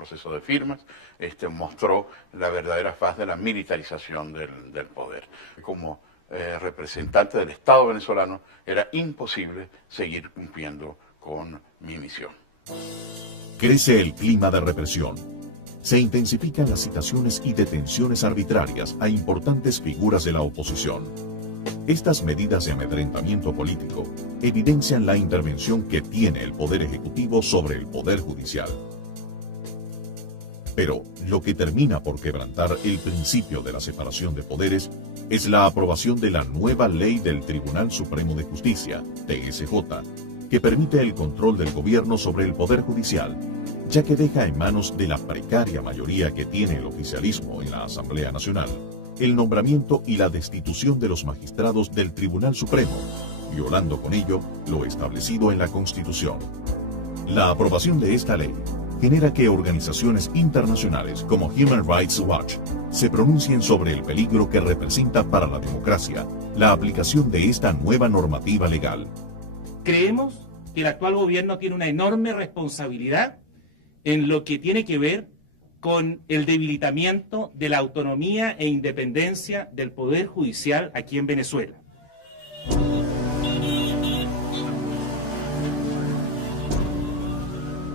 proceso de firmas, mostró la verdadera faz de la militarización del poder. Como representante del Estado venezolano era imposible seguir cumpliendo con mi misión. Crece el clima de represión. Se intensifican las citaciones y detenciones arbitrarias a importantes figuras de la oposición. Estas medidas de amedrentamiento político evidencian la intervención que tiene el Poder Ejecutivo sobre el Poder Judicial. Pero lo que termina por quebrantar el principio de la separación de poderes es la aprobación de la nueva ley del Tribunal Supremo de Justicia, TSJ, que permite el control del gobierno sobre el Poder Judicial, ya que deja en manos de la precaria mayoría que tiene el oficialismo en la Asamblea Nacional el nombramiento y la destitución de los magistrados del Tribunal Supremo, violando con ello lo establecido en la Constitución. La aprobación de esta ley genera que organizaciones internacionales como Human Rights Watch se pronuncien sobre el peligro que representa para la democracia la aplicación de esta nueva normativa legal. Creemos que el actual gobierno tiene una enorme responsabilidad en lo que tiene que ver con el debilitamiento de la autonomía e independencia del Poder Judicial aquí en Venezuela.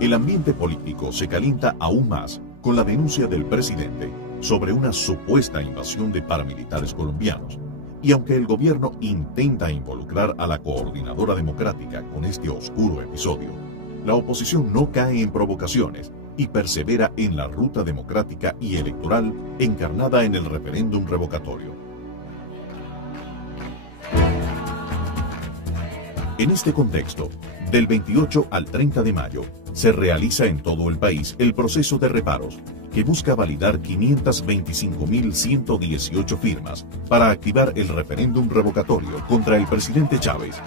El ambiente político se calienta aún más con la denuncia del presidente sobre una supuesta invasión de paramilitares colombianos. Y aunque el gobierno intenta involucrar a la Coordinadora Democrática con este oscuro episodio, la oposición no cae en provocaciones y persevera en la ruta democrática y electoral encarnada en el referéndum revocatorio. En este contexto, del 28 al 30 de mayo, se realiza en todo el país el proceso de reparos, que busca validar 525.118 firmas para activar el referéndum revocatorio contra el presidente Chávez,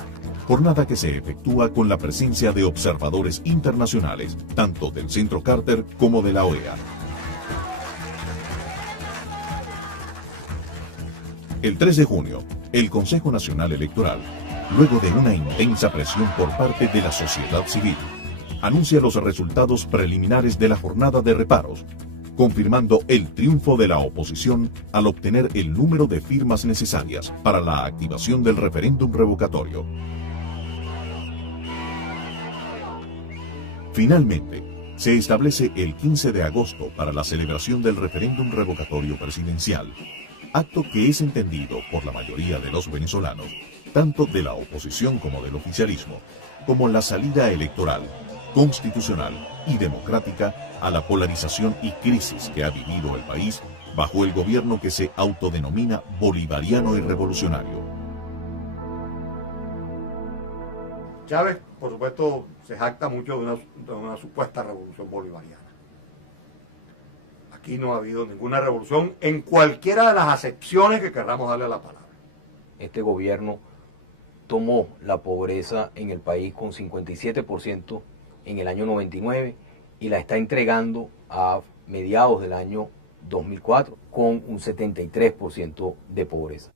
jornada que se efectúa con la presencia de observadores internacionales, tanto del Centro Carter como de la OEA. El 3 de junio, el Consejo Nacional Electoral, luego de una intensa presión por parte de la sociedad civil, anuncia los resultados preliminares de la jornada de reparos, confirmando el triunfo de la oposición al obtener el número de firmas necesarias para la activación del referéndum revocatorio. Finalmente, se establece el 15 de agosto para la celebración del referéndum revocatorio presidencial, acto que es entendido por la mayoría de los venezolanos, tanto de la oposición como del oficialismo, como la salida electoral, constitucional y democrática a la polarización y crisis que ha vivido el país bajo el gobierno que se autodenomina bolivariano y revolucionario. Chávez, por supuesto, se jacta mucho de una supuesta revolución bolivariana. Aquí no ha habido ninguna revolución en cualquiera de las acepciones que queramos darle a la palabra. Este gobierno tomó la pobreza en el país con 57% en el año 99 y la está entregando a mediados del año 2004 con un 73% de pobreza.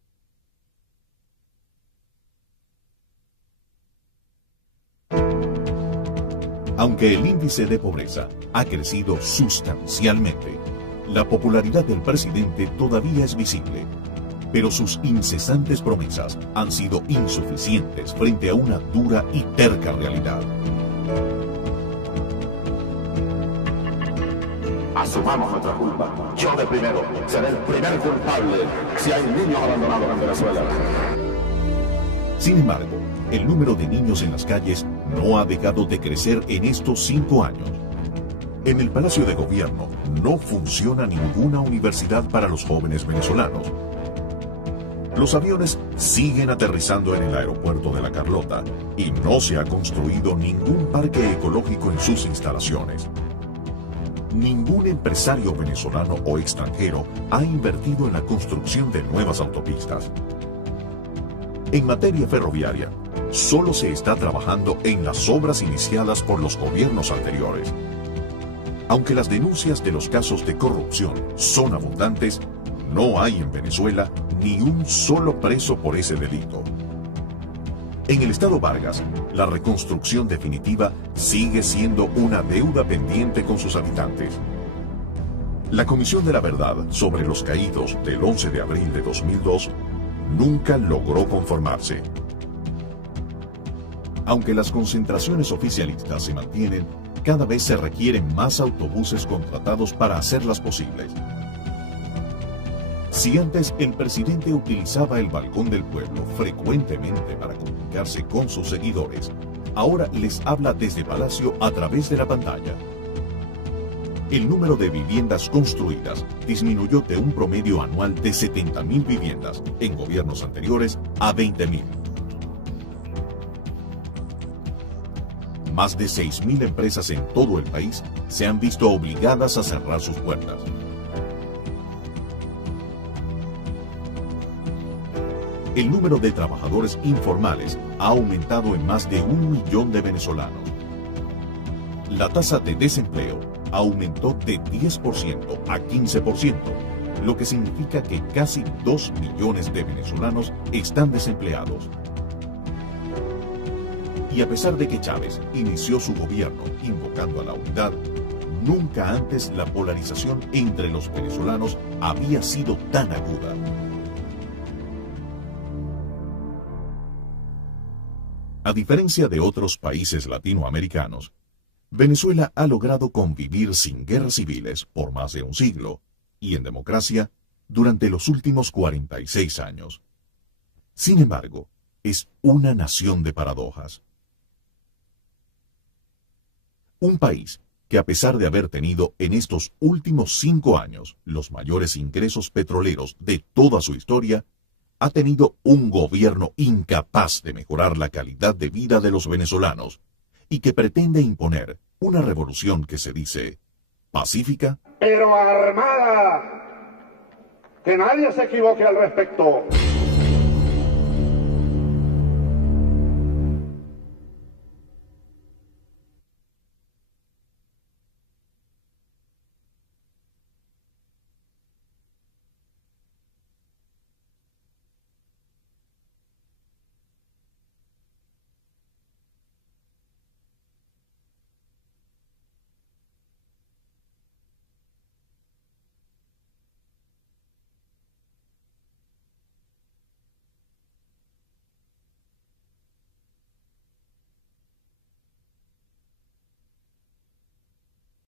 Aunque el índice de pobreza ha crecido sustancialmente, la popularidad del presidente todavía es visible, pero sus incesantes promesas han sido insuficientes frente a una dura y terca realidad. Asumamos nuestra culpa. Yo de primero seré el primer culpable si hay niños abandonados en Venezuela. Sin embargo, el número de niños en las calles no ha dejado de crecer en estos 5 años. En el Palacio de Gobierno no funciona ninguna universidad para los jóvenes venezolanos. Los aviones siguen aterrizando en el aeropuerto de La Carlota y no se ha construido ningún parque ecológico en sus instalaciones. Ningún empresario venezolano o extranjero ha invertido en la construcción de nuevas autopistas. En materia ferroviaria, solo se está trabajando en las obras iniciadas por los gobiernos anteriores. Aunque las denuncias de los casos de corrupción son abundantes, no hay en Venezuela ni un solo preso por ese delito. En el estado Vargas, la reconstrucción definitiva sigue siendo una deuda pendiente con sus habitantes. La Comisión de la Verdad sobre los Caídos del 11 de abril de 2002 nunca logró conformarse. Aunque las concentraciones oficialistas se mantienen, cada vez se requieren más autobuses contratados para hacerlas posibles. Si antes el presidente utilizaba el balcón del pueblo frecuentemente para comunicarse con sus seguidores, ahora les habla desde Palacio a través de la pantalla. El número de viviendas construidas disminuyó de un promedio anual de 70.000 viviendas en gobiernos anteriores a 20.000. Más de 6.000 empresas en todo el país se han visto obligadas a cerrar sus puertas. El número de trabajadores informales ha aumentado en más de 1 millón de venezolanos. La tasa de desempleo aumentó de 10% a 15%, lo que significa que casi 2 millones de venezolanos están desempleados. Y a pesar de que Chávez inició su gobierno invocando a la unidad, nunca antes la polarización entre los venezolanos había sido tan aguda. A diferencia de otros países latinoamericanos, Venezuela ha logrado convivir sin guerras civiles por más de un siglo y en democracia durante los últimos 46 años. Sin embargo, es una nación de paradojas. Un país que, a pesar de haber tenido en estos últimos 5 años los mayores ingresos petroleros de toda su historia, ha tenido un gobierno incapaz de mejorar la calidad de vida de los venezolanos y que pretende imponer una revolución que se dice pacífica, pero armada. Que nadie se equivoque al respecto.